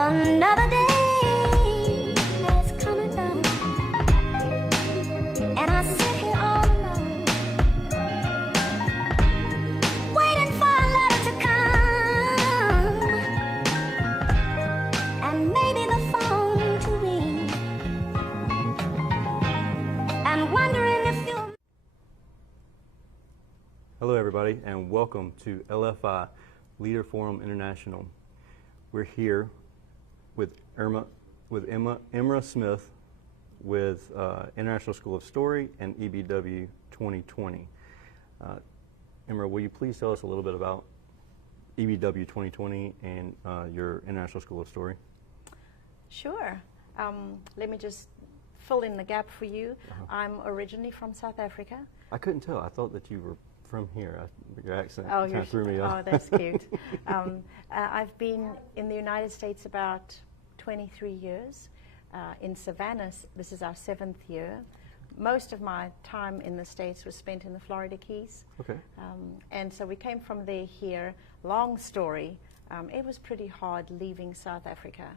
Another day has come and gone, and I sit here all alone, waiting for a letter to come, and maybe the phone to ring, and wondering if you're... Hello everybody, and welcome to LFI Leader Forum International. We're here with Emra Smith with International School of Story and EBW 2020. Emra, will you please tell us a little bit about EBW 2020 and your International School of Story? Sure. Let me just fill in the gap for you. I'm originally from South Africa. I couldn't tell. I thought that you were from here. Your accent kind of threw me off. Oh, that's cute. I've been in the United States about 23 years. In Savannah, this is our 7th year. Most of my time in the States was spent in the Florida Keys. Okay. And so we came from there here. Long story. It was pretty hard leaving South Africa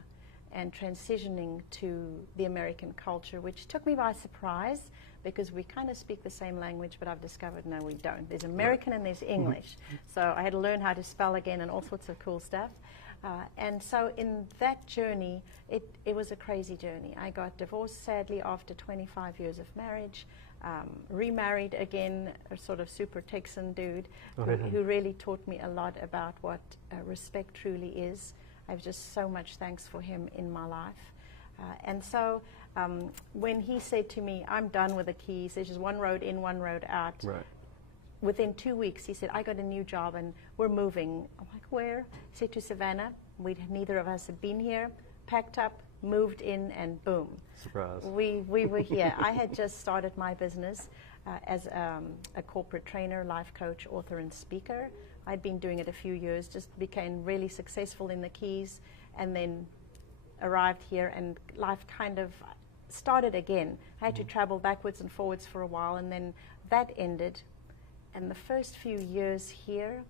and transitioning to the American culture, which took me by surprise because we kind of speak the same language, but I've discovered, no, we don't. There's American and there's English. So I had to learn how to spell again and all sorts of cool stuff. And so in that journey, it was a crazy journey. I got divorced, sadly, after 25 years of marriage, remarried again, a sort of super Texan dude who really taught me a lot about what respect truly is. I have just so much thanks for him in my life. And so when he said to me, I'm done with the Keys, there's just one road in, one road out. Right. Within 2 weeks, he said, I got a new job and we're moving. I'm like, where? He said, to Savannah. Neither of us had been here, packed up, moved in, and boom. Surprise. We were here. I had just started my business as a corporate trainer, life coach, author, and speaker. I'd been doing it a few years, just became really successful in the Keys, and then arrived here, and life kind of started again. I had to travel backwards and forwards for a while, and then that ended. And the first few years here,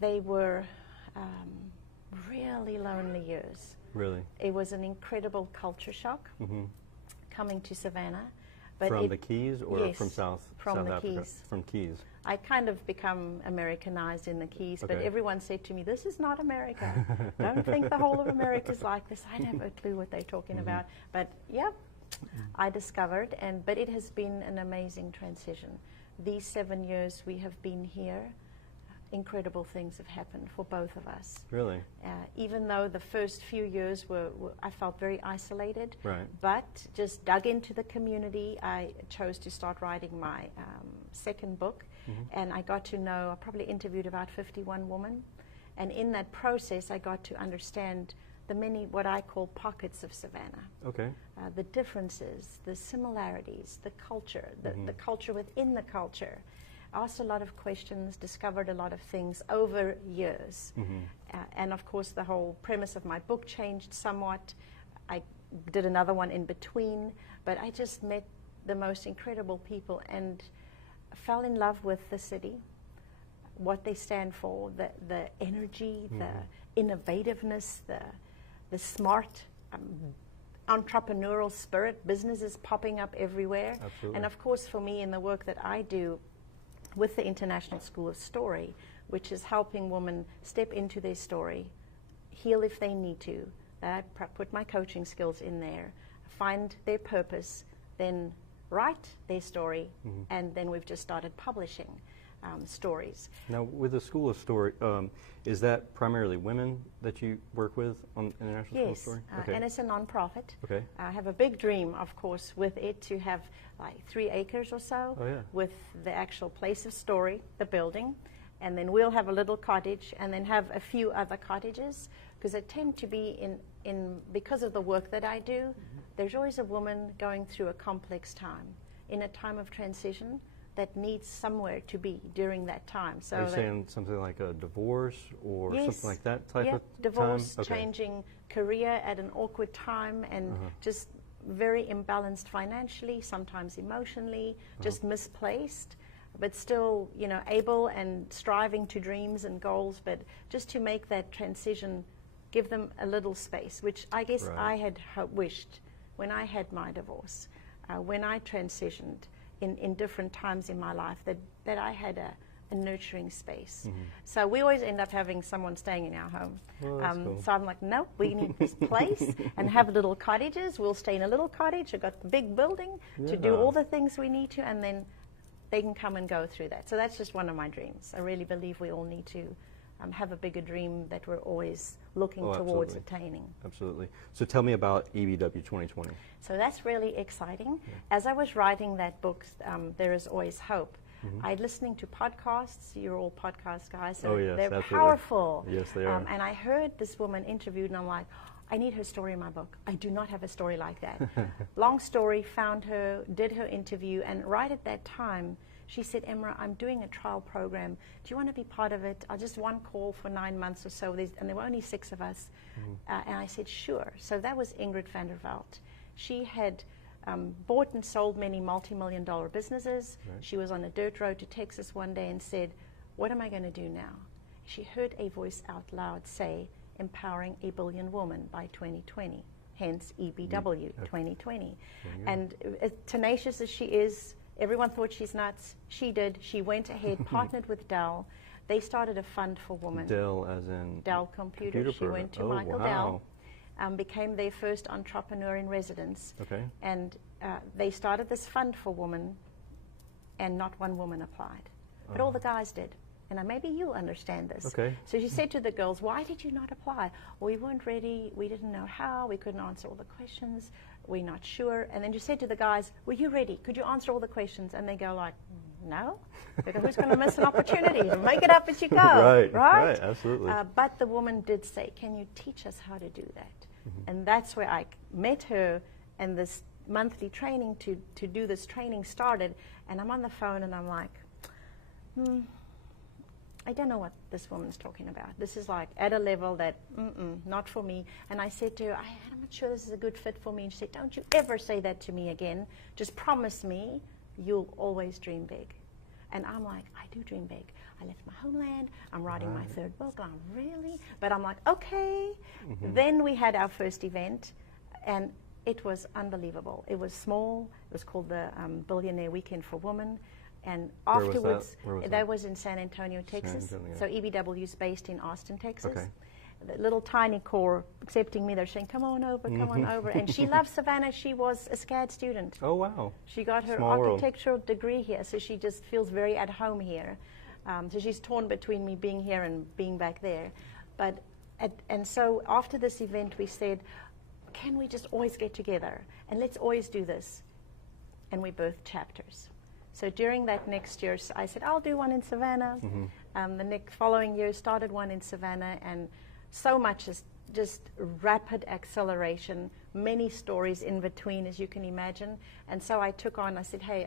they were really lonely years. Really? It was an incredible culture shock coming to Savannah. But from the Keys or yes, from South Africa? Keys. From Keys. I kind of become Americanized in the Keys, but everyone said to me, this is not America. Don't think the whole of America's like this. I have a clue what they're talking about. But yeah, I discovered, but it has been an amazing transition. These 7 years we have been here, incredible things have happened for both of us. Really? Even though the first few years I felt very isolated, right, but just dug into the community. I chose to start writing my second book, and I got to know, I probably interviewed about 51 women, and in that process I got to understand the many, what I call pockets of Savannah. Okay. The differences, the similarities, the culture, the culture within the culture. Asked a lot of questions, discovered a lot of things over years. And of course the whole premise of my book changed somewhat. I did another one in between, but I just met the most incredible people and fell in love with the city, what they stand for, the energy, the innovativeness, the smart entrepreneurial spirit, businesses popping up everywhere. Absolutely. And of course for me in the work that I do with the International School of Story, which is helping women step into their story, heal if they need to, that I put my coaching skills in there, find their purpose, then write their story, and then we've just started publishing stories. Now, with the School of Story, is that primarily women that you work with on International School of Story? Yes, and it's a nonprofit. Okay. I have a big dream, of course, with it to have like 3 acres or so with the actual place of story, the building, and then we'll have a little cottage and then have a few other cottages, because I tend to be in because of the work that I do, there's always a woman going through a complex time, in a time of transition, that needs somewhere to be during that time. So are you saying something like a divorce or something like that type of divorce, time? Okay. changing career at an awkward time, and just very imbalanced financially, sometimes emotionally, just misplaced, but still, you know, able and striving to dreams and goals, but just to make that transition, give them a little space, which I guess I had wished when I had my divorce, when I transitioned in different times in my life, that I had a nurturing space. So we always end up having someone staying in our home. Well, that's cool. So I'm like, nope, we need this place and have little cottages. We'll stay in a little cottage. I've got the big building to do all the things we need to, and then they can come and go through that. So that's just one of my dreams. I really believe we all need to have a bigger dream that we're always looking towards attaining. Absolutely. So tell me about EBW 2020. So that's really exciting. As I was writing that book, There Is Always Hope, I listening to podcasts. You're all podcast guys, so they're absolutely powerful. Yes, they are. And I heard this woman interviewed, and I'm like, I need her story in my book. I do not have a story like that. Long story, found her, did her interview, and right at that time, she said, Emra, I'm doing a trial program. Do you want to be part of it? Just one call for 9 months or so. And there were only 6 of us. And I said, sure. So that was Ingrid van der Walt. She had bought and sold many multi-million-dollar businesses. She was on a dirt road to Texas one day and said, what am I going to do now? She heard a voice out loud say, empowering a billion women by 2020, hence EBW 2020. And as tenacious as she is, everyone thought she's nuts. She did. She went ahead, partnered with Dell. They started a fund for women. Dell as in? Dell Computer. She went to Michael Dell, became their first entrepreneur in residence. Okay. And they started this fund for women, and not one woman applied. But all the guys did. And maybe you'll understand this. Okay. So she said to the girls, why did you not apply? We weren't ready. We didn't know how. We couldn't answer all the questions. We're not sure. And then she said to the guys, were you ready? Could you answer all the questions? And they go like, no. Because who's going to miss an opportunity? Make it up as you go. Right, absolutely. But the woman did say, can you teach us how to do that? And that's where I met her, and this monthly training to do this training started. And I'm on the phone, and I'm like, I don't know what this woman's talking about. This is like at a level that, not for me. And I said to her, I'm not sure this is a good fit for me. And she said, don't you ever say that to me again. Just promise me you'll always dream big. And I'm like, I do dream big. I left my homeland. I'm writing my 3rd book. I'm really? But I'm like, okay. Then we had our first event, and it was unbelievable. It was small. It was called the Billionaire Weekend for Women. And afterwards, that was in San Antonio, Texas. So EBW is based in Austin, Texas. Okay. The little tiny core accepting me. They're saying, come on over, come on over. And she loves Savannah. She was a SCAD student. Oh, wow. She got her Small architectural degree here, so she just feels very at home here. So she's torn between me being here and being back there. But and so after this event, we said, can we just always get together? And let's always do this. And we birthed chapters. So during that next year, I said, I'll do one in Savannah. The following year, started one in Savannah, and so much is just rapid acceleration, many stories in between, as you can imagine. And so I took on, I said, hey,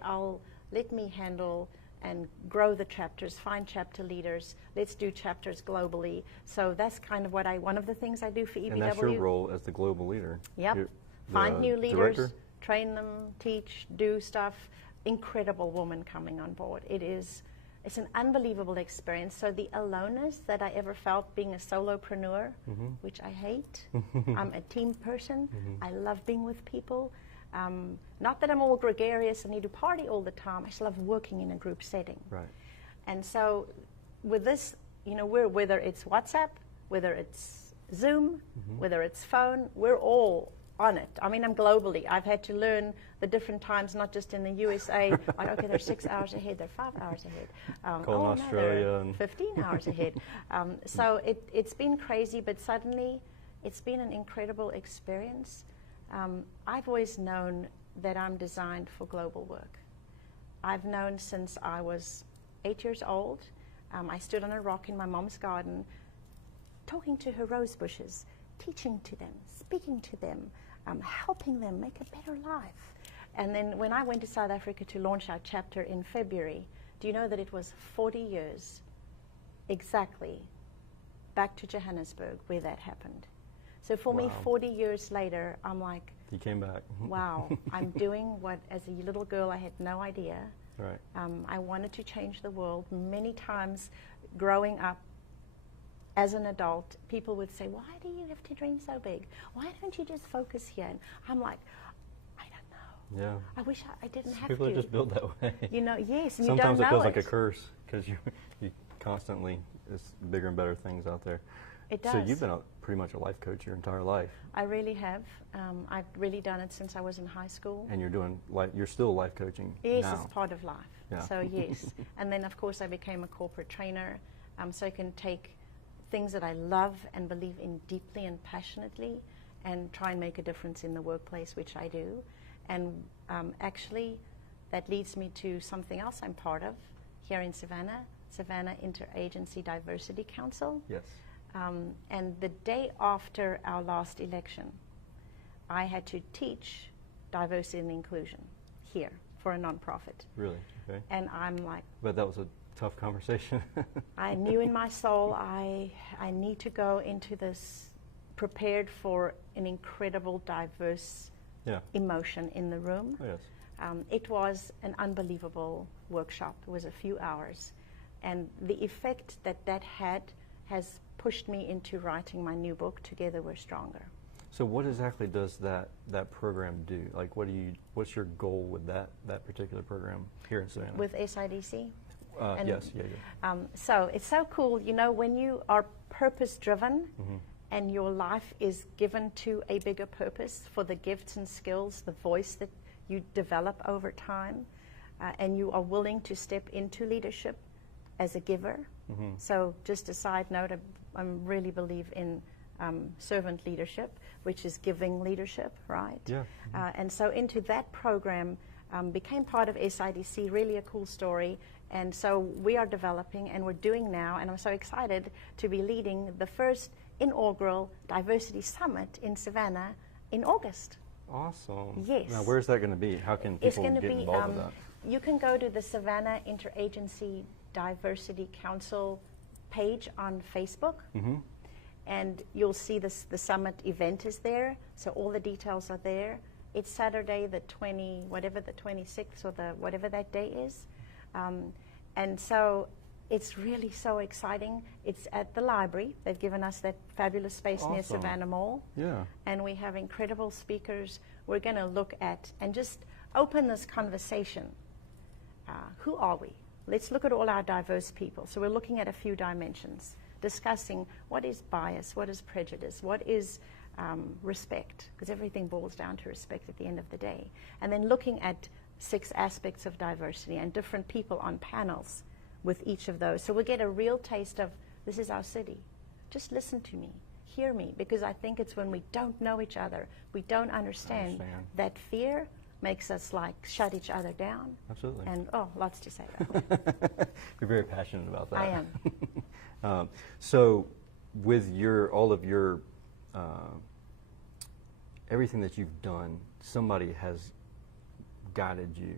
let me handle and grow the chapters, find chapter leaders, let's do chapters globally. So that's kind of one of the things I do for EBW. And that's your role as the global leader. Yep. Find new leaders, train them, teach, do stuff. Incredible woman coming on board. It's an unbelievable experience. So the aloneness that I ever felt being a solopreneur, which I hate. I'm a team person. I love being with people. Not that I'm all gregarious and need to party all the time. I just love working in a group setting. Right. And so with this, whether it's WhatsApp, whether it's Zoom, whether it's phone, we're all on it. I mean, I'm globally. I've had to learn the different times, not just in the USA. Like, okay, they're 6 hours ahead, they're 5 hours ahead. Calling Australia. No, 15 hours ahead. So it's been crazy, but suddenly it's been an incredible experience. I've always known that I'm designed for global work. I've known since I was 8 years old. I stood on a rock in my mom's garden, talking to her rose bushes, teaching to them, speaking to them, helping them make a better life. And then when I went to South Africa to launch our chapter in February, do you know that it was 40 years exactly back to Johannesburg where that happened? So for me, 40 years later, I'm like, You came back. wow, I'm doing what, as a little girl, I had no idea. Right. I wanted to change the world. Many times growing up as an adult, people would say, why do you have to dream so big? Why don't you just focus here? And I'm like, I don't know. Yeah. I wish I didn't have People to. are just built that way. You know, yes, and Sometimes you don't know it feels like a curse because you constantly, there's bigger and better things out there. It does. So you've been pretty much a life coach your entire life. I really have. I've really done it since I was in high school. And you're still life coaching Yes, now. it's part of life. Yeah. So yes. And then of course I became a corporate trainer, so I can take things that I love and believe in deeply and passionately and try and make a difference in the workplace, which I do. And actually that leads me to something else I'm part of here in Savannah Interagency Diversity Council. Yes. And the day after our last election, I had to teach diversity and inclusion here for a nonprofit. Really? Okay. And I'm like, But that was a tough conversation. I knew in my soul I need to go into this prepared for an incredible diverse Yeah. emotion in the room. Oh, yes. It was an unbelievable workshop. It was a few hours. And the effect that had has pushed me into writing my new book, Together We're Stronger. So what exactly does that program do? Like, what's your goal with that particular program here in Savannah? With SIDC? Yes, yeah. So it's so cool, you know, when you are purpose-driven and your life is given to a bigger purpose for the gifts and skills, the voice that you develop over time, and you are willing to step into leadership as a giver. So just a side note, I really believe in servant leadership, which is giving leadership, right? Yeah. And so into that program, became part of SIDC, really a cool story. And so we are developing and we're doing now, and I'm so excited to be leading the first inaugural Diversity Summit in Savannah in August. Awesome. Yes. Now, where's that going to be? How can It's people going to get be, involved with that? you can go to the Savannah Interagency Diversity Council page on Facebook, and you'll see the summit event is there, so all the details are there. It's Saturday the 26th or whatever that day is. And so it's really so exciting. It's at the library. They've given us that fabulous space near Awesome. Savannah Mall. Yeah. And we have incredible speakers. We're going to look at and just open this conversation. Who are we? Let's look at all our diverse people. So we're looking at a few dimensions, discussing what is bias, what is prejudice, what is respect, because everything boils down to respect at the end of the day. And then looking at 6 aspects of diversity and different people on panels with each of those. So we'll get a real taste of, this is our city. Just listen to me, hear me, because I think it's when we don't know each other, we don't understand. That fear makes us like shut each other down. Absolutely. And lots to say about that. You're very passionate about that. I am. So with all of your everything that you've done, somebody has guided you.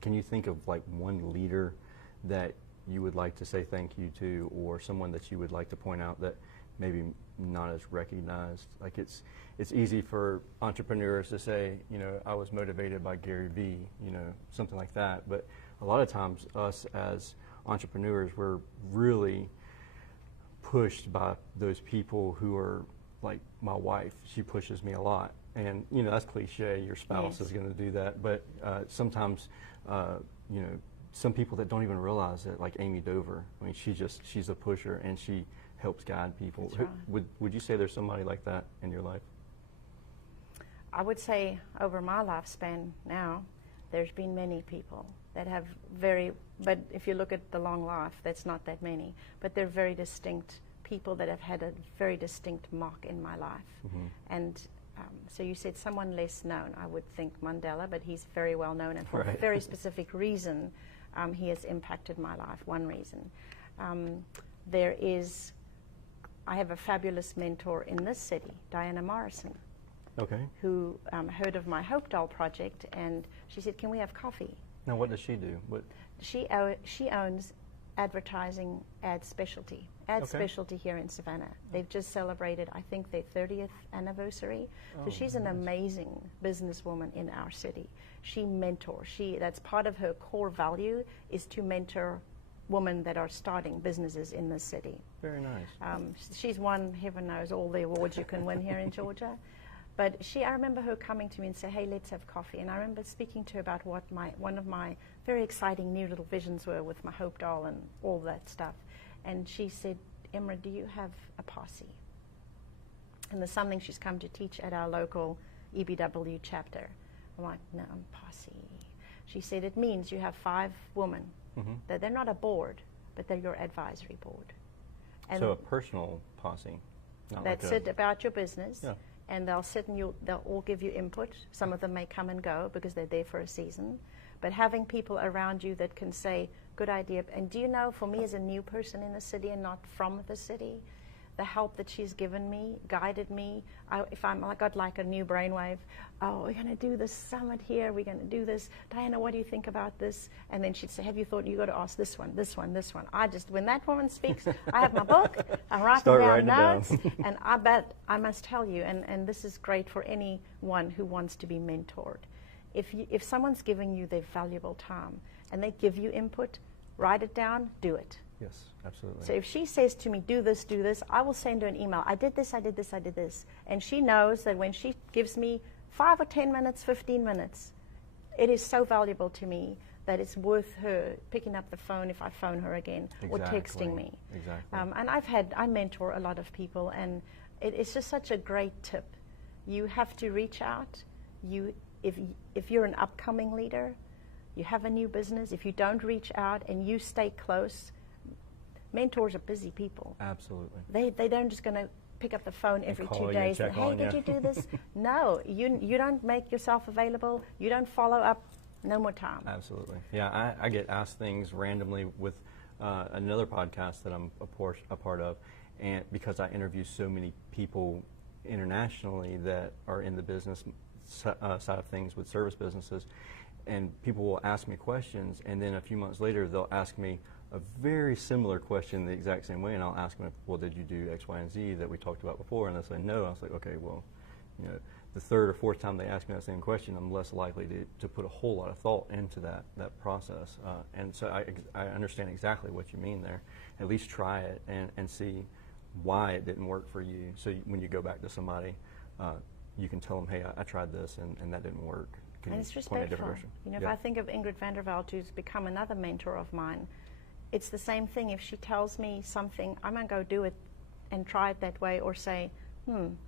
Can you think of like one leader that you would like to say thank you to, or someone that you would like to point out that maybe not as recognized? Like it's easy for entrepreneurs to say, you know, I was motivated by Gary Vee, you know, something like that. But a lot of times us as entrepreneurs, we're really pushed by those people who are like my wife. She pushes me a lot. And, you know, that's cliche. Your spouse is going to do that. But sometimes, you know, some people that don't even realize it, like Amy Dover, I mean, she's a pusher and she helps guide people. That's right. Would you say there's somebody like that in your life? I would say over my lifespan now, there's been many people that have but if you look at the long life, that's not that many, but they're very distinct people that have had a very distinct mark in my life. And so you said someone less known. I would think Mandela, but he's very well known, and for a very specific reason, he has impacted my life, one reason. I have a fabulous mentor in this city, Diana Morrison. Okay. who heard of my Hope Doll project, and she said, "Can we have coffee?" Now, what does she do? What? She owns advertising ad specialty here in Savannah. They've just celebrated, I think, their 30th anniversary. So she's an amazing businesswoman in our city. She mentors. That's part of her core value, is to mentor women that are starting businesses in the city. Very nice. She's won, heaven knows, all the awards you can win here in Georgia. But I remember her coming to me and say, "Hey, let's have coffee." And I remember speaking to her about what one of my very exciting new little visions were with my Hope Doll and all that stuff. And she said, "Emra, do you have a posse?" And there's something she's come to teach at our local EBW chapter. I'm like, "No, I'm posse." She said, "It means you have 5 women. That they're not a board, but they're your advisory board." And So a personal posse. Not that like sit about your business. Yeah. And they'll sit and they'll all give you input. Some of them may come and go because they're there for a season. But having people around you that can say, "Good idea." And do you know, for me as a new person in the city and not from the city, the help that she's given me, guided me. I got like a new brainwave. "Oh, we're going to do this summit here. We're going to do this. Diana, what do you think about this?" And then she'd say, "Have you thought you got to ask this one, this one, this one?" When that woman speaks, I have my book, I'm writing down notes, and I must tell you, and this is great for anyone who wants to be mentored. If someone's giving you their valuable time and they give you input, write it down, do it. Yes, absolutely. So if she says to me, do this, I will send her an email. "I did this, I did this, I did this." And she knows that when she gives me 5 or 10 minutes, 15 minutes, it is so valuable to me that it's worth her picking up the phone if I phone her again or texting me. Exactly. And I mentor a lot of people, and it's just such a great tip. You have to reach out. If you're an upcoming leader, you have a new business, if you don't reach out and you stay close, mentors are busy people. Absolutely. They don't just going to pick up the phone every 2 days and, "Hey, did you do this?" No, you don't make yourself available. You don't follow up. No more time. Absolutely. Yeah, I get asked things randomly with another podcast that I'm a part of, and because I interview so many people internationally that are in the business side of things with service businesses, and people will ask me questions, and then a few months later they'll ask me a very similar question the exact same way, and I'll ask them, "Well, did you do X, Y, and Z that we talked about before?" And they'll say no. I was like, "Okay, well, the 3rd or 4th time they ask me that same question, I'm less likely to put a whole lot of thought into that process." And so I understand exactly what you mean there. At least try it and see why it didn't work for you. So when you go back to somebody, you can tell them, "Hey, I tried this and that didn't work. Can And you it's point in a different respectful. direction?" If I think of Ingrid Vanderveld, who's become another mentor of mine, it's the same thing. If she tells me something, I'm going to go do it and try it that way, or say,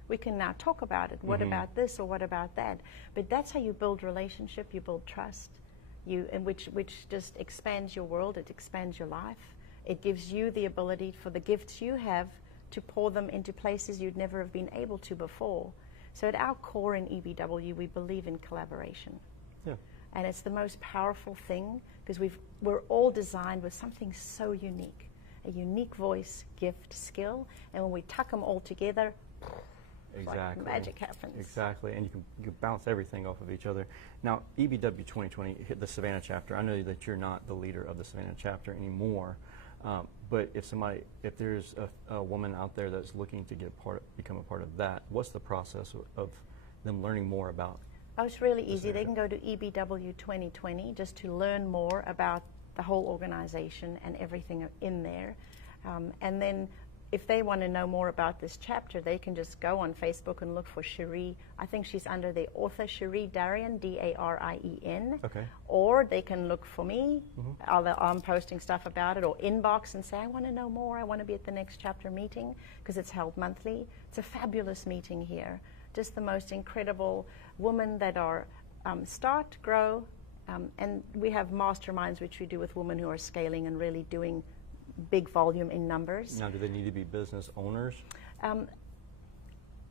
"We can now talk about it. What about this or what about that?" But that's how you build relationship, you build trust, which just expands your world, it expands your life. It gives you the ability for the gifts you have to pour them into places you'd never have been able to before. So at our core in EBW, we believe in collaboration. Yeah. And it's the most powerful thing, because we're all designed with something so unique, a unique voice, gift, skill, and when we tuck them all together, Exactly. like magic happens. Exactly, and you can bounce everything off of each other. Now, EBW 2020 hit the Savannah chapter. I know that you're not the leader of the Savannah chapter anymore, but if there's a woman out there that's looking to become a part of that, what's the process of them learning more about? Oh, it's really easy. They can go to EBW 2020 just to learn more about the whole organization and everything in there. And then if they want to know more about this chapter, they can just go on Facebook and look for Cherie. I think she's under the author Cherie Darien, Darien. Okay. Or they can look for me. I'm posting stuff about it, or inbox and say, "I want to know more. I want to be at the next chapter meeting," because it's held monthly. It's a fabulous meeting here. Just the most incredible women that are start, grow, and we have masterminds which we do with women who are scaling and really doing big volume in numbers. Now, do they need to be business owners? Some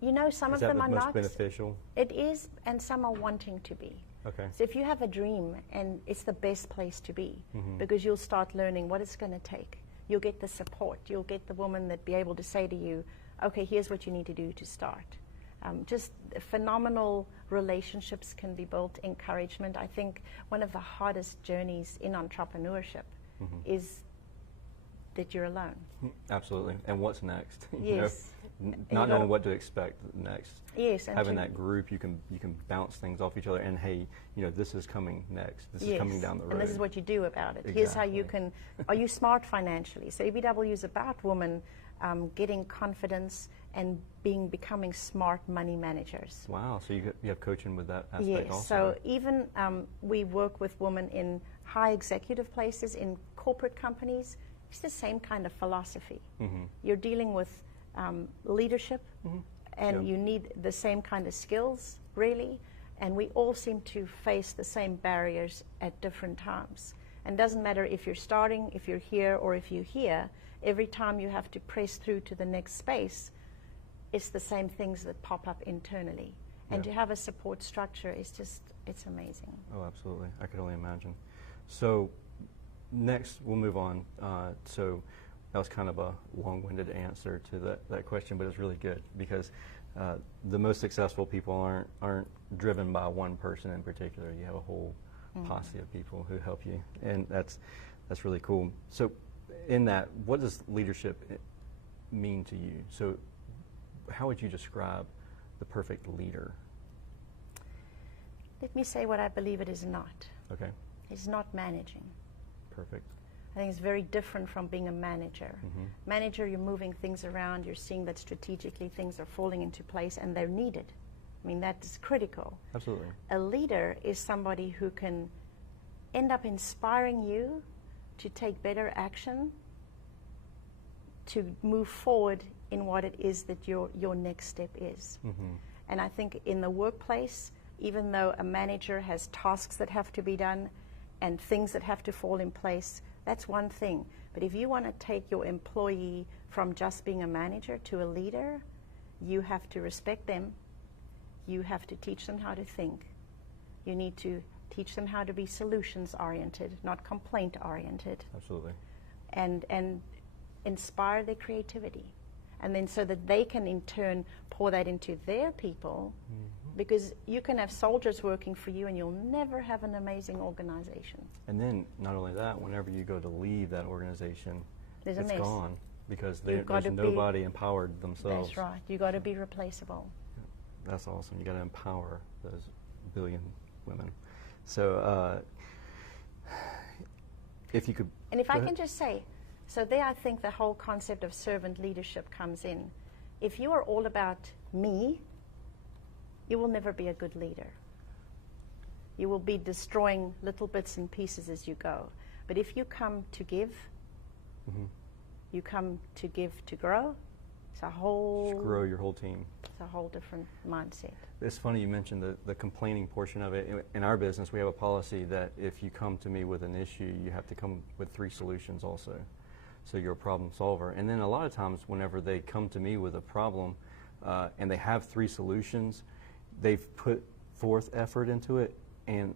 Is of that them are most not. beneficial? It is, and some are wanting to be. Okay. So if you have a dream, and it's the best place to be, because you'll start learning what it's going to take. You'll get the support. You'll get the woman that be able to say to you, "Okay, here's what you need to do to start." Just phenomenal relationships can be built, encouragement. I think one of the hardest journeys in entrepreneurship is that you're alone. Absolutely. And what's next? Yes. Not knowing what to expect next. Yes. And having that group, you can bounce things off each other, and hey, this is coming next. This is coming down the road. And this is what you do about it. Exactly. Here's how you can. Are you smart financially? So EBW is about women getting confidence and becoming smart money managers. Wow. So you have coaching with that aspect yes. also. So even we work with women in high executive places, in corporate companies. It's the same kind of philosophy. You're dealing with leadership, and you need the same kind of skills, really. And we all seem to face the same barriers at different times. And it doesn't matter if you're starting, if you're here, or if you're here. Every time you have to press through to the next space, it's the same things that pop up internally. And to have a support structure is just, it's amazing. Oh, absolutely. I could only imagine. So next, we'll move on. So that was kind of a long-winded answer to that question, but it's really good because the most successful people aren't driven by one person in particular. You have a whole posse of people who help you, and that's really cool. So in that, what does leadership mean to you? So how would you describe the perfect leader? Let me say what I believe it is not. Okay. It's not managing. Perfect. I think it's very different from being a manager. Manager, you're moving things around, you're seeing that strategically things are falling into place and they're needed. I mean, that is critical. Absolutely. A leader is somebody who can end up inspiring you to take better action, to move forward in what it is that your next step is. And I think in the workplace, even though a manager has tasks that have to be done and things that have to fall in place, that's one thing. But if you want to take your employee from just being a manager to a leader, you have to respect them. You have to teach them how to think. You need to teach them how to be solutions-oriented, not complaint-oriented. Absolutely. And inspire their creativity. And then so that they can in turn pour that into their people, because you can have soldiers working for you and you'll never have an amazing organization. And then not only that, whenever you go to leave that organization, There's a it's mess. gone because You've got there's to nobody empowered themselves. That's right. You got to be replaceable. That's awesome. You got to empower those billion women. So if you could... And if I go can ahead. just say, so there I think the whole concept of servant leadership comes in. If you are all about me, you will never be a good leader. You will be destroying little bits and pieces as you go. But if you come to give, you come to give to grow, it's a whole... Just grow your whole team. It's a whole different mindset. It's funny you mentioned the complaining portion of it. In our business, we have a policy that if you come to me with an issue, you have to come with 3 solutions also. So you're a problem solver. And then a lot of times whenever they come to me with a problem and they have 3 solutions, they've put forth effort into it, and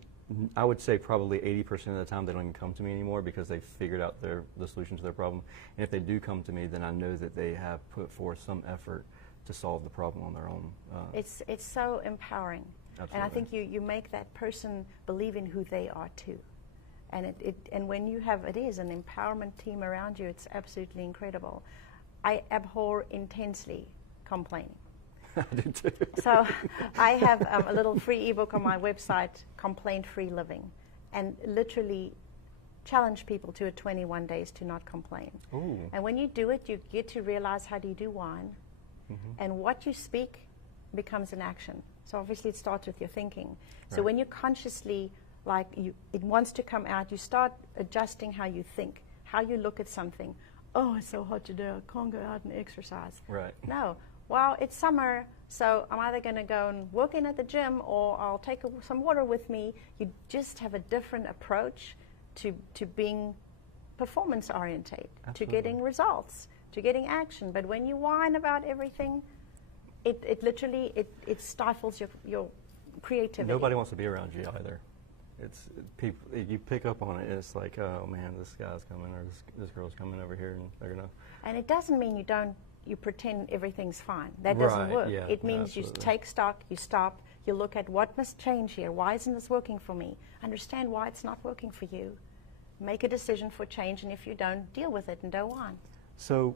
I would say probably 80% of the time they don't even come to me anymore because they've figured out the solution to their problem. And if they do come to me, then I know that they have put forth some effort to solve the problem on their own. It's so empowering. Absolutely. And I think you make that person believe in who they are too. And and when you have, it is an empowerment team around you, it's absolutely incredible. I abhor intensely complaining. I do too. So I have a little free ebook on my website, Complaint-Free Living, and literally challenge people to a 21 days to not complain. Ooh. And when you do it, you get to realize how do you do wine, and what you speak becomes an action. So obviously it starts with your thinking. So Right. when you consciously, it wants to come out, you start adjusting how you think, how you look at something. Oh, it's so hot today, I can't go out and exercise. Right. No. Well, it's summer, so I'm either going to go and work in at the gym or I'll take some water with me. You just have a different approach to being performance-oriented, to Absolutely. getting results, to getting action. But when you whine about everything, it literally stifles your creativity. Nobody wants to be around you either. It's people. You pick up on it. It's like, oh man, this guy's coming or this girl's coming over here, and they're gonna. And it doesn't mean you don't you pretend everything's fine. That doesn't Right, work. yeah, It means you absolutely. take stock, you stop, you look at what must change here. Why isn't this working for me? Understand why it's not working for you. Make a decision for change, and if you don't, deal with it and go on. So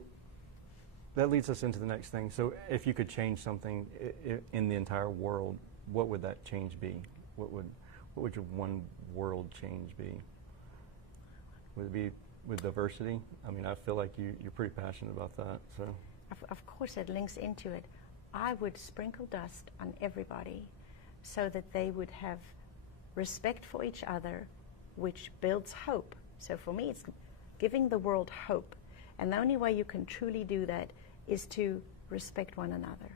that leads us into the next thing. So if you could change something in the entire world, what would that change be? What would your one world change be? Would it be with diversity? I mean, I feel like you're pretty passionate about that. So Of course, it links into it. I would sprinkle dust on everybody so that they would have respect for each other, which builds hope. So for me, it's giving the world hope. And the only way you can truly do that is to respect one another.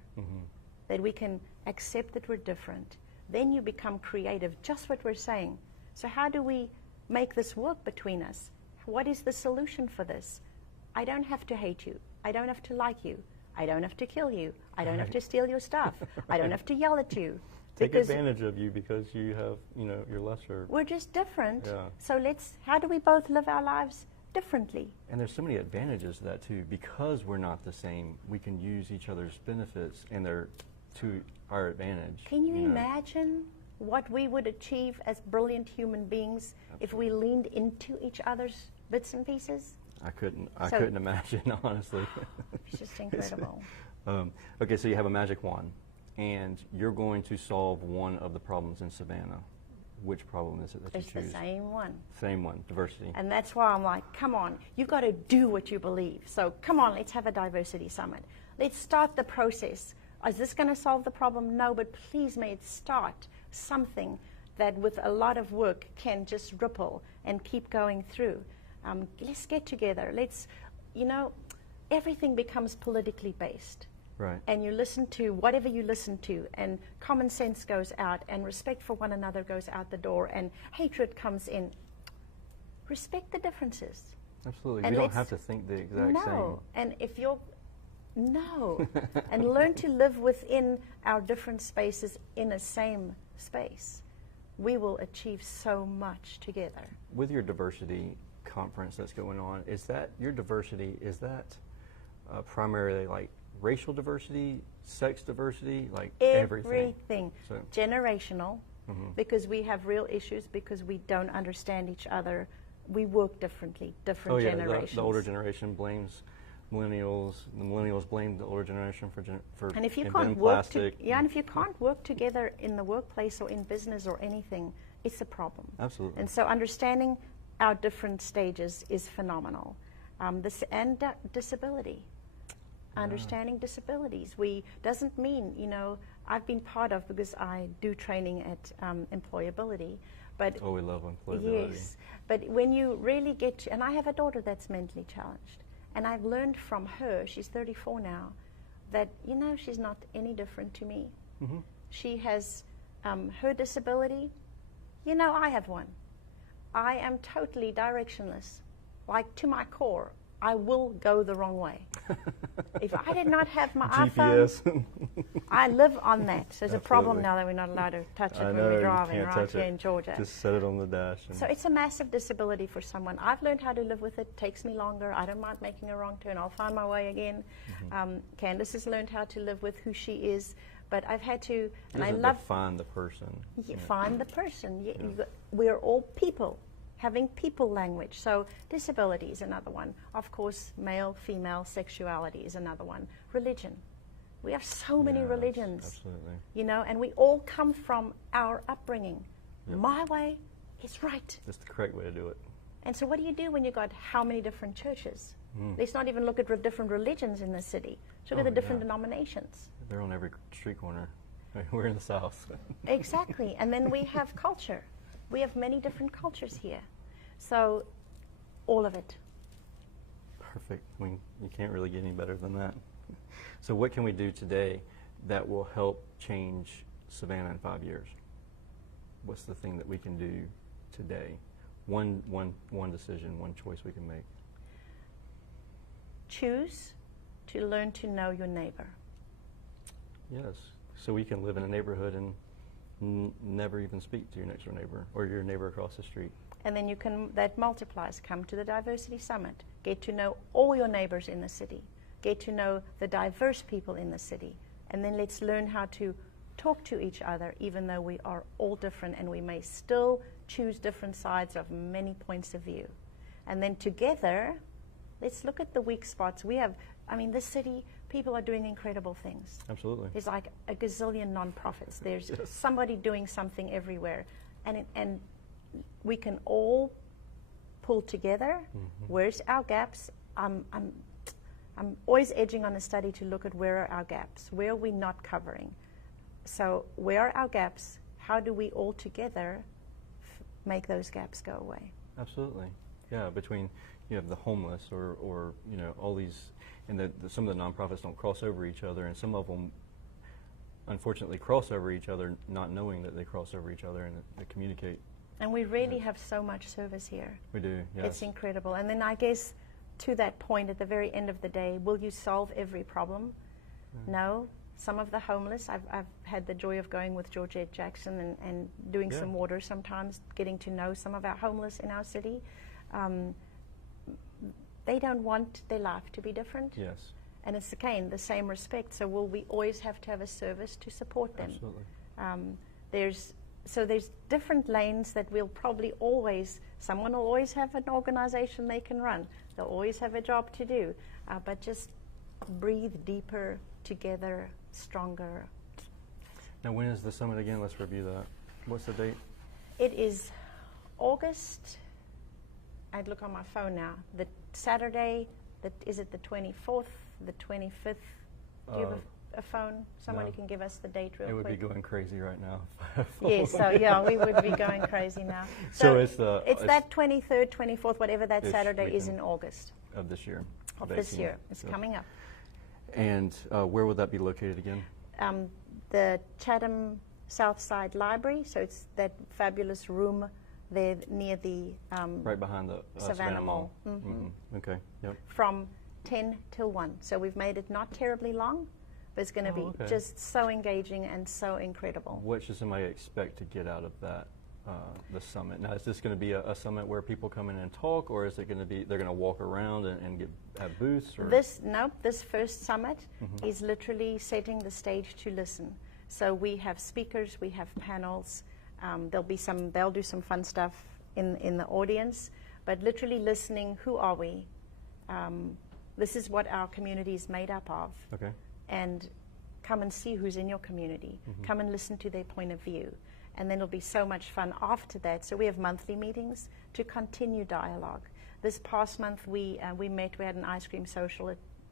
That we can accept that we're different. Then you become creative, just what we're saying. So how do we make this work between us? What is the solution for this? I don't have to hate you. I don't have to like you. I don't have to kill you. I don't have to steal your stuff. I don't have to yell at you. take Because advantage of you because you have, you're lesser. we're just different. Yeah. So how do we both live our lives differently? And there's so many advantages to that too. Because we're not the same, we can use each other's benefits and they're to our advantage. Can you know. imagine what we would achieve as brilliant human beings if we leaned into each other's bits and pieces? I couldn't So- imagine, honestly. It's just incredible. Okay, so you have a magic wand, and you're going to solve one of the problems in Savannah. Which problem is it that It's you the choose? same one. Same one, diversity. And that's why I'm like, come on, you've got to do what you believe. So come on, let's have a diversity summit. Let's start the process. Is this going to solve the problem? No, but please may it start something that with a lot of work can just ripple and keep going through. Let's get together. Everything becomes politically based. Right. And you listen to whatever you listen to, and common sense goes out, and respect for one another goes out the door, and hatred comes in. Respect the differences. Absolutely. And We don't let's- have to think the exact No, and if you're and learn to live within our different spaces in a same space. We will achieve so much together. same. With your diversity conference that's going on, is that your diversity, is that primarily like racial diversity, sex diversity, like everything? Everything. So, Generational, because we have real issues, because we don't understand each other. We work differently, different oh yeah, generations. the older generation blames millennials. The millennials blame the older generation for And if you inventing can't work plastic. and if you can't work together in the workplace or in business or anything, it's a problem. Absolutely. And so understanding our different stages is phenomenal. Disability. Understanding disabilities. Doesn't mean, I've been part of, because I do training at employability, but Oh, we love employability. yes, but when you really get to, and I have a daughter that's mentally challenged, and I've learned from her, she's 34 now, that, she's not any different to me. She has her disability. I have one. I am totally directionless, like to my core. I will go the wrong way. If I did not have my iPhone, GPS. I live on that. There's a problem Absolutely. now that we're not allowed to touch it I when know, we're you driving can't right touch here it. in Georgia. Just set it on the dash. And So it's a massive disability for someone. I've learned how to live with it. It takes me longer. I don't mind making a wrong turn. I'll find my way again. Candace has learned how to live with who she is. But I've had to, and I doesn't love define the person. find the person. We're all people, having people language. So disability is another one. Of course, male, female, sexuality is another one. Religion. We have so many Yes, religions. Absolutely. And we all come from our upbringing. Yep. My way is right. That's the correct way to do it. And so what do you do when you've got how many different churches? Let's not even look at different religions in the city. Look at the different denominations. They're on every street corner. We're in the South. Exactly. And then we have culture. We have many different cultures here. So all of it. Perfect. I mean, you can't really get any better than that. So what can we do today that will help change Savannah in 5 years? What's the thing that we can do today? One decision, one choice we can make. Choose to learn to know your neighbor. Yes. So we can live in a neighborhood and never even speak to your next door neighbor or your neighbor across the street. And then that multiplies. Come to the Diversity Summit. Get to know all your neighbors in the city. get to know the diverse people in the city, and then let's learn how to talk to each other, even though we are all different and we may still choose different sides of many points of view. And then together, let's look at the weak spots. We have, I mean, this city, people are doing incredible things. Absolutely. There's like a gazillion nonprofits. There's Yes. somebody doing something everywhere. And we can all pull together. Where's our gaps? I'm always edging on a study to look at where are our gaps. Where are we not covering? So where are our gaps? How do we all together make those gaps go away? Absolutely. Yeah, between the homeless or all these, and some of the nonprofits don't cross over each other, and some of them unfortunately cross over each other not knowing that they cross over each other, and they communicate. And we really have so much service here. We do, yes. It's incredible. And then I guess to that point, at the very end of the day, will you solve every problem? No. Some of the homeless, I've had the joy of going with Georgette Jackson and doing some water sometimes, getting to know some of our homeless in our city. They don't want their life to be different. Yes. And it's, again, the same respect. So will we always have to have a service to support them? Absolutely. There's different lanes that we'll probably always, someone will always have an organization they can run. They'll always have a job to do. But just breathe deeper, together, stronger. Now, when is the summit again? Let's review that. What's the date? It is August. I'd look on my phone now. The Saturday, is it the 24th, the 25th? Do you have a phone? Somebody no. can give us the date real quick. It would be going crazy right now. Yes, so yeah, we would be going crazy now. So it's that 23rd, 24th, whatever that Saturday is in August. Of this year. Of this year. It's coming up. And where would that be located again? The Chatham Southside Library, so it's that fabulous room there near the right behind the Savannah Mall. Okay, yep. From 10 till 1. So we've made it not terribly long, but it's going to be just so engaging and so incredible. What should somebody expect to get out of that, the summit? Now, is this going to be a summit where people come in and talk, or is it going to be they're going to walk around and have booths? Or? This first summit is literally setting the stage to listen. So we have speakers, we have panels. They'll do some fun stuff in the audience, but literally listening. Who are we? This is what our community is made up of. Okay. And come and see who's in your community. Come and listen to their point of view. And then it'll be so much fun after that. So we have monthly meetings to continue dialogue. This past month we met, we had an ice cream social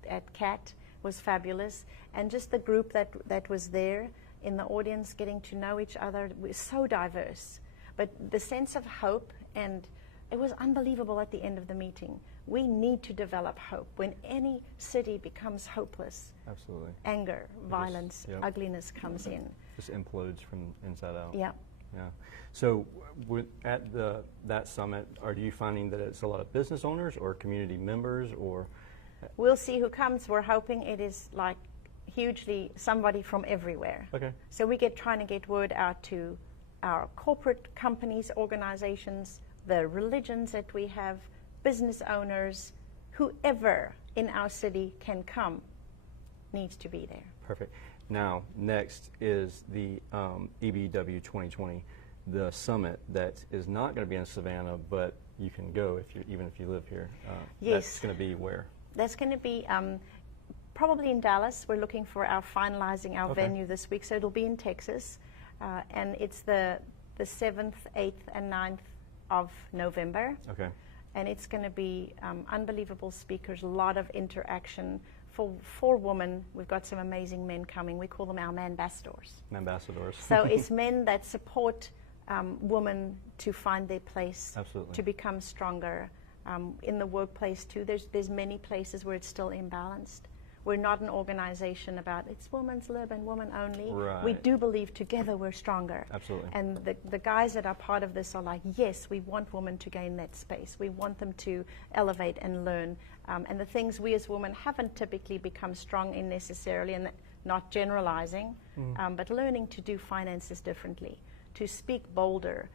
at CAT. It was fabulous. And just the group that was there in the audience, getting to know each other, we're so diverse. But the sense of hope, and it was unbelievable at the end of the meeting. We need to develop hope. When any city becomes hopeless, absolutely, anger, violence, ugliness comes in. Just implodes from inside out. Yeah. Yeah. So at that summit, are you finding that it's a lot of business owners or community members, or? We'll see who comes. We're hoping it is like hugely somebody from everywhere. Okay. So trying to get word out to our corporate companies, organizations, the religions that we have, business owners, whoever in our city can come needs to be there. Perfect. Now, next is the EBW 2020, the summit that is not going to be in Savannah, but you can go even if you live here. Yes. That's going to be where? That's going to be probably in Dallas. We're looking for finalizing our venue this week, so it'll be in Texas. And it's the 7th, 8th, and 9th of November. Okay. And it's going to be unbelievable speakers, a lot of interaction. For women, we've got some amazing men coming. We call them our manbassadors. Manbassadors. So it's men that support women to find their place, to become stronger. In the workplace too, there's many places where it's still imbalanced. We're not an organization about it's women's lib and women only. Right. We do believe together we're stronger. Absolutely. And the guys that are part of this are like, yes, we want women to gain that space. We want them to elevate and learn. And the things we as women haven't typically become strong in necessarily, and not generalizing, but learning to do finances differently, to speak bolder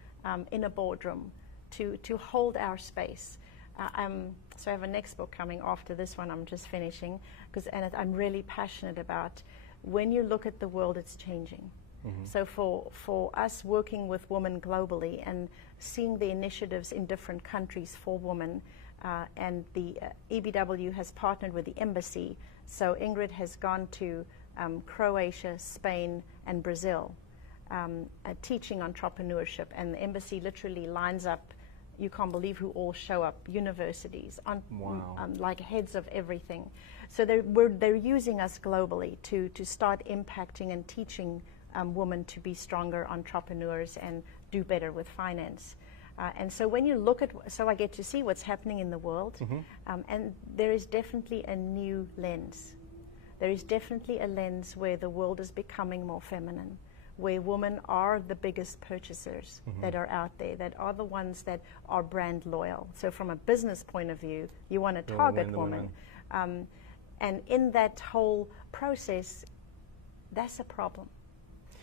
in a boardroom, to hold our space. So I have a next book coming after this one I'm just finishing, I'm really passionate about when you look at the world, it's changing. So for us working with women globally and seeing the initiatives in different countries for women, and the EBW has partnered with the embassy. So Ingrid has gone to Croatia, Spain, and Brazil, teaching entrepreneurship, and the embassy literally lines up. You can't believe who all show up. Universities, like heads of everything. So they're using us globally to start impacting and teaching women to be stronger entrepreneurs and do better with finance. And so when you look at, so I get to see what's happening in the world, and there is definitely a new lens. There is definitely a lens where the world is becoming more feminine, where women are the biggest purchasers that are out there, that are the ones that are brand loyal. So from a business point of view, you want to target women. And in that whole process, that's a problem.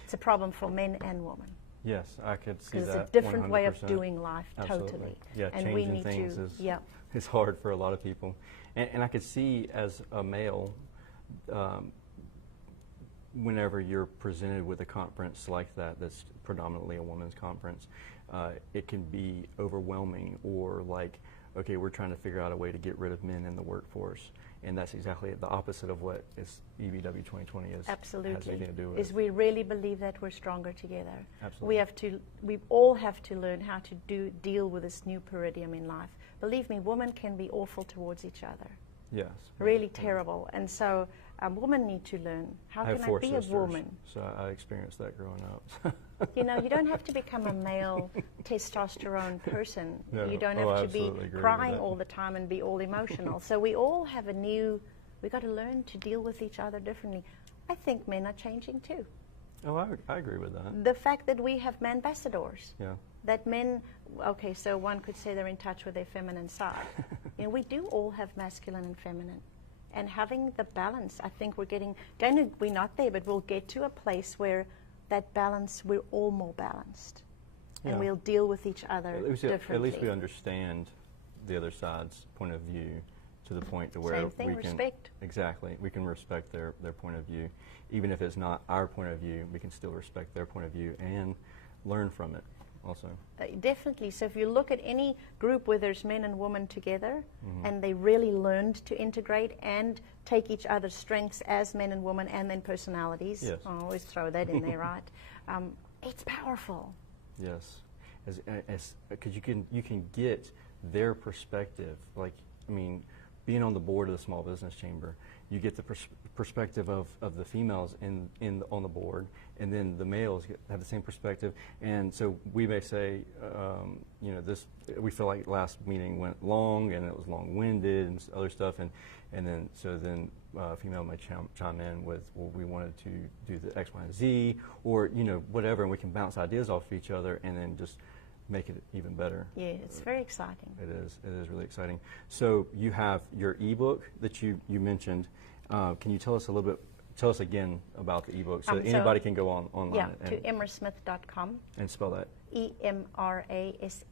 It's a problem for men and women. Yes, I could see that. Because it's a different 100%. way of doing life, Absolutely. totally. Yeah, and changing we need things to, is hard for a lot of people. And I could see as a male, whenever you're presented with a conference like that, that's predominantly a women's conference, it can be overwhelming, or like, okay, we're trying to figure out a way to get rid of men in the workforce. And that's exactly the opposite of what EBW 2020 is. Absolutely. Has anything to do with. Is we really believe that we're stronger together. Absolutely. We all have to learn how to deal with this new paradigm in life. Believe me, women can be awful towards each other. Yes. Really terrible. And so women need to learn, how can I be a woman? So I experienced that growing up. You know, you don't have to become a male testosterone person. No. You don't have to be crying all the time and be all emotional. So we all have we got to learn to deal with each other differently. I think men are changing too. Oh, I agree with that. The fact that we have ambassadors. Yeah. That men, okay, so one could say they're in touch with their feminine side. You know, we do all have masculine and feminine. And having the balance, I think we're not there, but we'll get to a place where that balance, we're all more balanced. And we'll deal with each other differently. At least we understand the other side's point of view to the point to where Same thing, we can respect. Exactly, we can respect their point of view. Even if it's not our point of view, we can still respect their point of view and learn from it also. Definitely. So if you look at any group where there's men and women together, and they really learned to integrate and take each other's strengths as men and women, and then personalities. Yes. I always throw that in there, right? It's powerful. Yes, because you can get their perspective. Like, I mean, being on the board of the Small Business Chamber, you get the perspective of the females on the board, and then the males have the same perspective. And so we may say, you know, we feel like last meeting went long and it was long-winded and other stuff, and then a female may chime in with, well, we wanted to do the X, Y, and Z, or you know, whatever, and we can bounce ideas off of each other and then just make it even better. Yeah, it's very exciting. It is really exciting. So you have your ebook that you mentioned. Can you tell us again about the ebook so that anybody can go online? Yeah, to emrasmith.com. And spell that. EMRASMITH.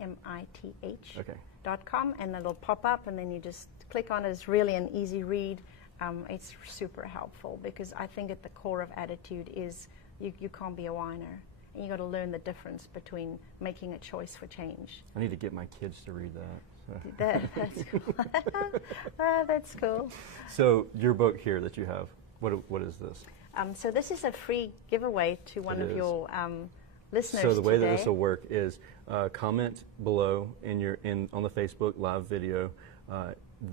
Okay. .com, and it'll pop up, and then you just click on it. It's really an easy read. It's super helpful, because I think at the core of attitude is you can't be a whiner. And you got to learn the difference between making a choice for change. I need to get my kids to read that. So. That's cool. That's cool. So your book here that you have, what is this? So this is a free giveaway to one of your listeners. So the way today. that this will work is comment below on the Facebook live video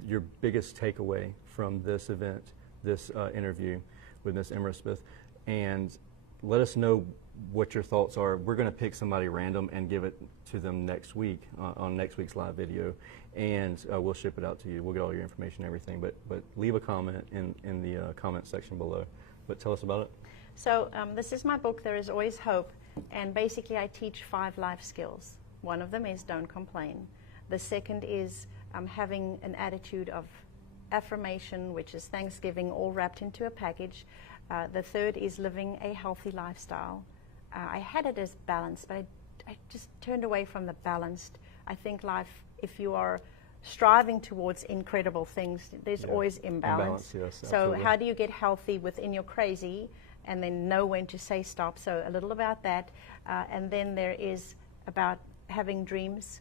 your biggest takeaway from this event, this interview with Miss Emra Smith, and let us know what your thoughts are. We're going to pick somebody random and give it to them next week on next week's live video, and we'll ship it out to you. We'll get all your information and everything, but leave a comment in the comment section below. But tell us about it. So this is my book, There Is Always Hope, and basically I teach 5 life skills. One of them is don't complain. The second is having an attitude of affirmation, which is Thanksgiving, all wrapped into a package. The third is living a healthy lifestyle. I had it as balanced, but I just turned away from the balanced. I think life, if you are striving towards incredible things, there's Yeah. always imbalance. Yes, So absolutely. how do you get healthy within your crazy and then know when to say stop? So a little about that. And then there is about having dreams,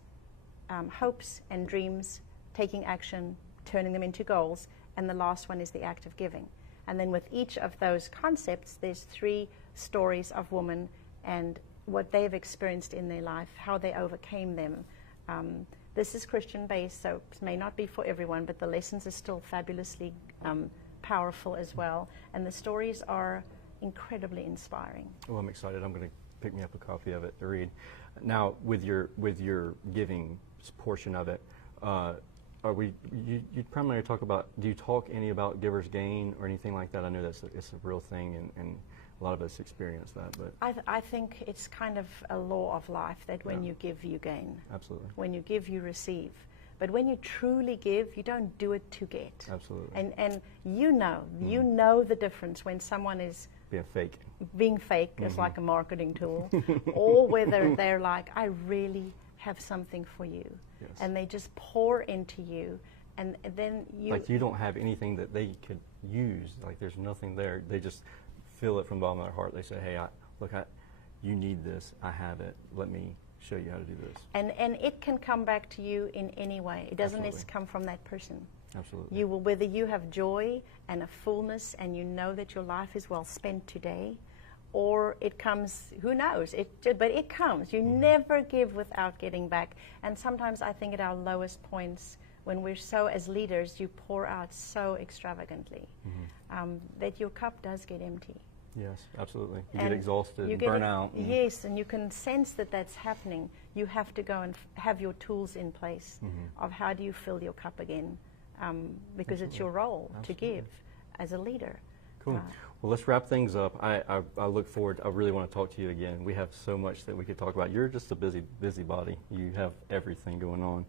hopes and dreams, taking action, turning them into goals. And the last one is the act of giving. And then with each of those concepts, there's 3 stories of women and what they've experienced in their life, how they overcame them. This is Christian-based, so it may not be for everyone, but the lessons are still fabulously powerful as well. And the stories are incredibly inspiring. Well, I'm excited. I'm going to pick me up a copy of it to read. Now, with your giving portion of it, you primarily talk about, do you talk any about giver's gain or anything like that? I know it's a real thing, and a lot of us experience that. But I think it's kind of a law of life that when you give, you gain. Absolutely. When you give, you receive. But when you truly give, you don't do it to get. Absolutely. And you know the difference when someone is being fake. Being fake is like a marketing tool, or whether they're like, I really have something for you. Yes. And they just pour into you, and then you... Like you don't have anything that they could use. Like there's nothing there. They just feel it from the bottom of their heart. They say, hey, you need this. I have it. Let me show you how to do this. And it can come back to you in any way. It doesn't Absolutely. just come from that person. Absolutely. You will, whether you have joy and a fullness and you know that your life is well spent today, or it comes, who knows, but it comes. You never give without getting back. And sometimes I think at our lowest points, when we're so, as leaders, you pour out so extravagantly that your cup does get empty. Yes, absolutely. You And get exhausted, you burn out. Yes, and you can sense that that's happening. You have to go and have your tools in place of how do you fill your cup again, because it's your role to give as a leader. Cool. Well, let's wrap things up. I look forward. I really want to talk to you again. We have so much that we could talk about. You're just a busybody. You have everything going on.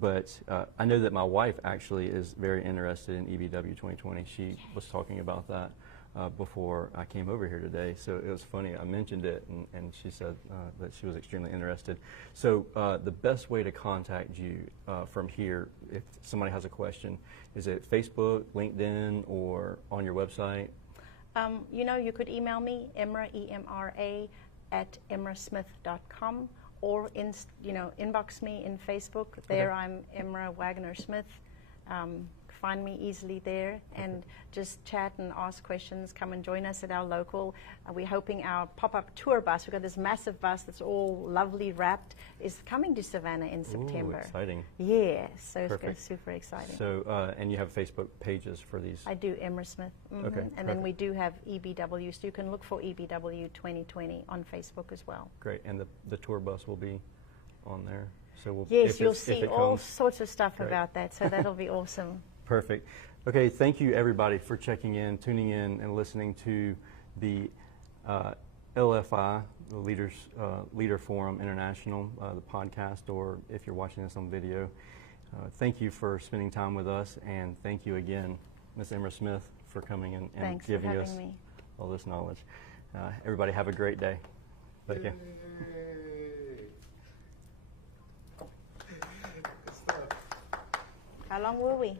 But I know that my wife actually is very interested in EBW 2020. She was talking about that before I came over here today. So it was funny. I mentioned it, and she said that she was extremely interested. So the best way to contact you from here, if somebody has a question, is it Facebook, LinkedIn, or on your website? You could email me, Emra, E-M-R-A, at emrasmith.com, or inbox me in Facebook. There I'm Emra Wagner Smith. Find me easily there and just chat and ask questions. Come and join us at our local. We're hoping our pop-up tour bus, we've got this massive bus that's all lovely wrapped, is coming to Savannah in September. Ooh, exciting. Yes, so Perfect. it's super exciting. So, and you have Facebook pages for these? I do, Emra Smith. Okay, and then we do have EBW, so you can look for EBW 2020 on Facebook as well. Great, and the tour bus will be on there? So Yes, you'll see all comes. sorts of stuff Great. about that, so that'll be awesome. Perfect. Okay, thank you everybody for checking in, tuning in, and listening to the LFI, the Leader Forum International, the podcast, or if you're watching this on video. Thank you for spending time with us, and thank you again, Ms. Emra Smith, for coming in and Thanks giving for us having me. all this knowledge. Everybody have a great day. Thank you. How long were we?